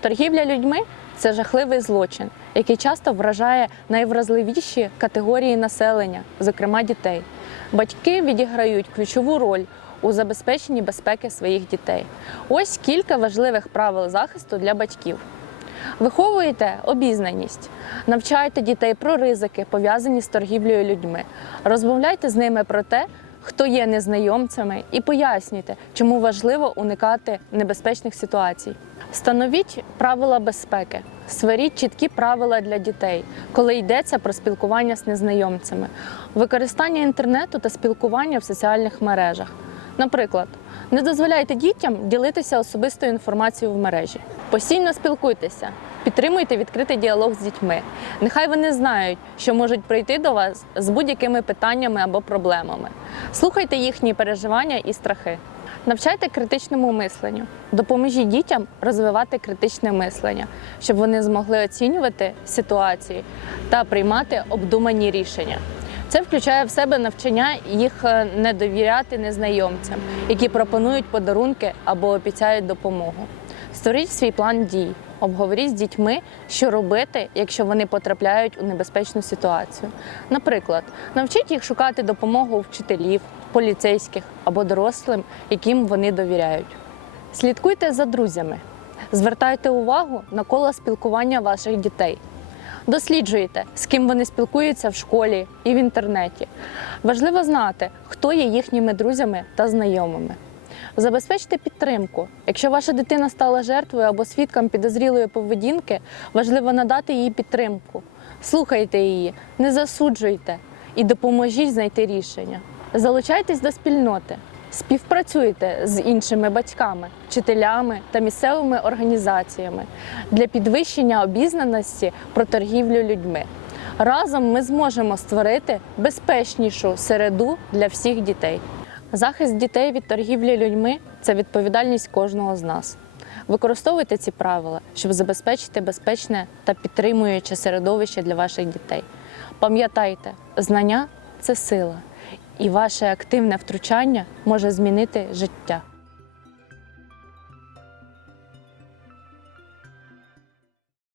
Торгівля людьми це жахливий злочин, який часто вражає найвразливіші категорії населення, зокрема дітей. Батьки відіграють ключову роль у забезпеченні безпеки своїх дітей. Ось кілька важливих правил захисту для батьків. Виховуєте обізнаність, навчайте дітей про ризики, пов'язані з торгівлею людьми. Розмовляйте з ними про те, хто є незнайомцями, і пояснюйте, чому важливо уникати небезпечних ситуацій. Встановіть правила безпеки, створіть чіткі правила для дітей, коли йдеться про спілкування з незнайомцями, використання інтернету та спілкування в соціальних мережах. Наприклад, не дозволяйте дітям ділитися особистою інформацією в мережі. Постійно спілкуйтеся, підтримуйте відкритий діалог з дітьми. Нехай вони знають, що можуть прийти до вас з будь-якими питаннями або проблемами. Слухайте їхні переживання і страхи. Навчайте критичному мисленню, допоможіть дітям розвивати критичне мислення, щоб вони змогли оцінювати ситуації та приймати обдумані рішення. Це включає в себе навчання їх е, не довіряти незнайомцям, які пропонують подарунки або обіцяють допомогу. Створіть свій план дій, обговоріть з дітьми, що робити, якщо вони потрапляють у небезпечну ситуацію. Наприклад, навчіть їх шукати допомогу у вчителів, поліцейських або дорослим, яким вони довіряють. Слідкуйте за друзями, звертайте увагу на коло спілкування ваших дітей. Досліджуйте, з ким вони спілкуються в школі і в інтернеті. Важливо знати, хто є їхніми друзями та знайомими. Забезпечте підтримку. Якщо ваша дитина стала жертвою або свідком підозрілої поведінки, важливо надати їй підтримку. Слухайте її, не засуджуйте і допоможіть знайти рішення. Залучайтесь до спільноти, співпрацюйте з іншими батьками, вчителями та місцевими організаціями для підвищення обізнаності про торгівлю людьми. Разом ми зможемо створити безпечнішу середу для всіх дітей. Захист дітей від торгівлі людьми це відповідальність кожного з нас. Використовуйте ці правила, щоб забезпечити безпечне та підтримуюче середовище для ваших дітей. Пам'ятайте, знання це сила, і ваше активне втручання може змінити життя.